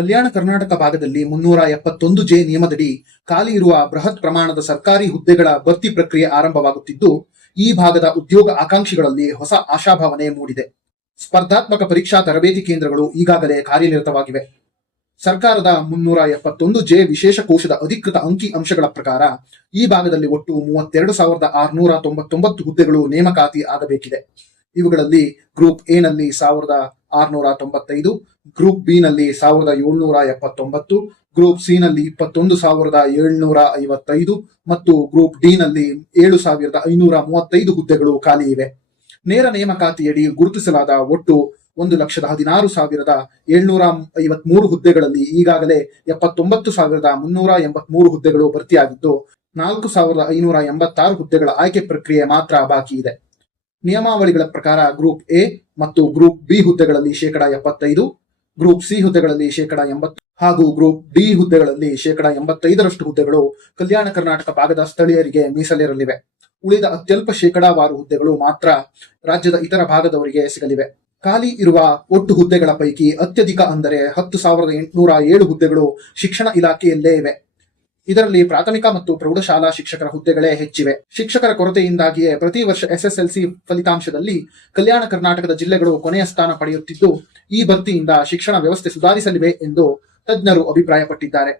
ಕಲ್ಯಾಣ ಕರ್ನಾಟಕ ಭಾಗದಲ್ಲಿ 371 ನಿಯಮದಡಿ ಖಾಲಿ ಇರುವ ಬೃಹತ್ ಪ್ರಮಾಣದ ಸರ್ಕಾರಿ ಹುದ್ದೆಗಳ ಭರ್ತಿ ಪ್ರಕ್ರಿಯೆ ಆರಂಭವಾಗುತ್ತಿದ್ದು, ಈ ಭಾಗದ ಉದ್ಯೋಗ ಆಕಾಂಕ್ಷಿಗಳಲ್ಲಿ ಹೊಸ ಆಶಾಭಾವನೆ ಮೂಡಿದೆ. ಸ್ಪರ್ಧಾತ್ಮಕ ಪರೀಕ್ಷಾ ತರಬೇತಿ ಕೇಂದ್ರಗಳು ಈಗಾಗಲೇ ಕಾರ್ಯನಿರತವಾಗಿವೆ. ಸರ್ಕಾರದ 371 ವಿಶೇಷ ಕೋಶದ ಅಧಿಕೃತ ಅಂಕಿ ಅಂಶಗಳ ಪ್ರಕಾರ ಈ ಭಾಗದಲ್ಲಿ ಒಟ್ಟು 32,699 ಹುದ್ದೆಗಳು ನೇಮಕಾತಿ ಆಗಬೇಕಿದೆ. ಇವುಗಳಲ್ಲಿ ಗ್ರೂಪ್ ಎ ನಲ್ಲಿ 1,695, ಗ್ರೂಪ್ ಬಿ ನಲ್ಲಿ 1,779, ಗ್ರೂಪ್ ಸಿ ನಲ್ಲಿ 21,755 ಮತ್ತು ಗ್ರೂಪ್ ಡಿ ನಲ್ಲಿ 7,535 ಹುದ್ದೆಗಳು ಖಾಲಿ ಇವೆ. ನೇರ ನೇಮಕಾತಿಯಡಿ ಗುರುತಿಸಲಾದ ಒಟ್ಟು 1,16,753 ಹುದ್ದೆಗಳಲ್ಲಿ ಈಗಾಗಲೇ 79,383 ಹುದ್ದೆಗಳು ಭರ್ತಿಯಾಗಿದ್ದು, 4,586 ಹುದ್ದೆಗಳ ಆಯ್ಕೆ ಪ್ರಕ್ರಿಯೆ ಮಾತ್ರ ಬಾಕಿ ಇದೆ. ನಿಯಮಾವಳಿಗಳ ಪ್ರಕಾರ ಗ್ರೂಪ್ ಎ ಮತ್ತು ಗ್ರೂಪ್ ಬಿ ಹುದ್ದೆಗಳಲ್ಲಿ 75%, ಗ್ರೂಪ್ ಸಿ ಹುದ್ದೆಗಳಲ್ಲಿ 80% ಹಾಗೂ ಗ್ರೂಪ್ ಡಿ ಹುದ್ದೆಗಳಲ್ಲಿ 85% ಹುದ್ದೆಗಳು ಕಲ್ಯಾಣ ಕರ್ನಾಟಕ ಭಾಗದ ಸ್ಥಳೀಯರಿಗೆ ಮೀಸಲಿರಲಿವೆ. ಉಳಿದ ಅತ್ಯಲ್ಪ ಶೇಕಡಾವಾರು ಹುದ್ದೆಗಳು ಮಾತ್ರ ರಾಜ್ಯದ ಇತರ ಭಾಗದವರಿಗೆ ಸಿಗಲಿವೆ. ಖಾಲಿ ಇರುವ ಒಟ್ಟು ಹುದ್ದೆಗಳ ಪೈಕಿ ಅತ್ಯಧಿಕ ಅಂದರೆ 10,807 ಹುದ್ದೆಗಳು ಶಿಕ್ಷಣ ಇಲಾಖೆಯಲ್ಲೇ ಇವೆ. ಇದರಲ್ಲಿ ಪ್ರಾಥಮಿಕ ಮತ್ತು ಪ್ರೌಢಶಾಲಾ ಶಿಕ್ಷಕರ ಹುದ್ದೆಗಳೇ ಹೆಚ್ಚಿವೆ. ಶಿಕ್ಷಕರ ಕೊರತೆಯಿಂದಾಗಿಯೇ ಪ್ರತಿ ವರ್ಷ SSLC ಫಲಿತಾಂಶದಲ್ಲಿ ಕಲ್ಯಾಣ ಕರ್ನಾಟಕದ ಜಿಲ್ಲೆಗಳು ಕೊನೆಯ ಸ್ಥಾನ ಪಡೆಯುತ್ತಿದ್ದು, ಈ ಭರ್ತಿಯಿಂದ ಶಿಕ್ಷಣ ವ್ಯವಸ್ಥೆ ಸುಧಾರಿಸಲಿವೆ ಎಂದು ತಜ್ಞರು ಅಭಿಪ್ರಾಯಪಟ್ಟಿದ್ದಾರೆ.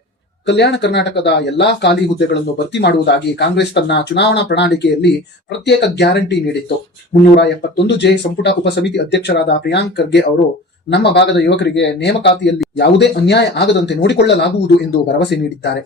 ಕಲ್ಯಾಣ ಕರ್ನಾಟಕದ ಎಲ್ಲಾ ಖಾಲಿ ಹುದ್ದೆಗಳನ್ನು ಭರ್ತಿ ಮಾಡುವುದಾಗಿ ಕಾಂಗ್ರೆಸ್ ತನ್ನ ಚುನಾವಣಾ ಪ್ರಣಾಳಿಕೆಯಲ್ಲಿ ಪ್ರತ್ಯೇಕ ಗ್ಯಾರಂಟಿ ನೀಡಿತ್ತು. 371 ಸಂಪುಟ ಉಪಸಮಿತಿ ಅಧ್ಯಕ್ಷರಾದ ಪ್ರಿಯಾಂಕ್ ಖರ್ಗೆ ಅವರು ನಮ್ಮ ಭಾಗದ ಯುವಕರಿಗೆ ನೇಮಕಾತಿಯಲ್ಲಿ ಯಾವುದೇ ಅನ್ಯಾಯ ಆಗದಂತೆ ನೋಡಿಕೊಳ್ಳಲಾಗುವುದು ಎಂದು ಭರವಸೆ ನೀಡಿದ್ದಾರೆ.